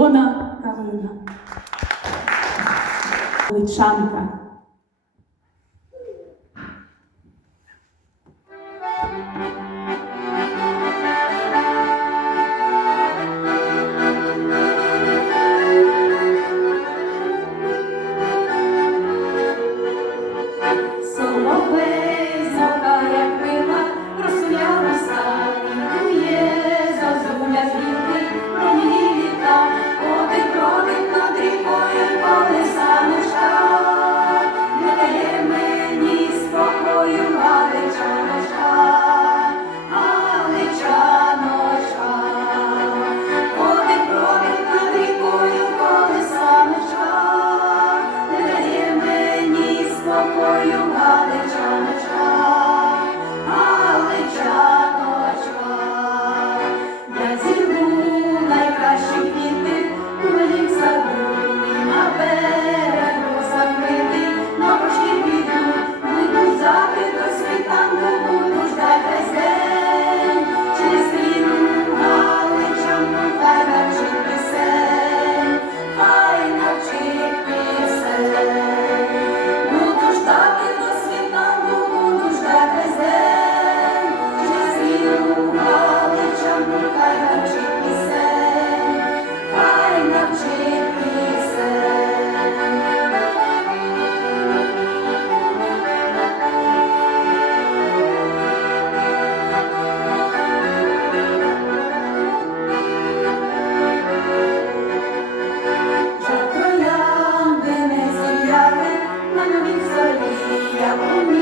червона калина. Личанка. aku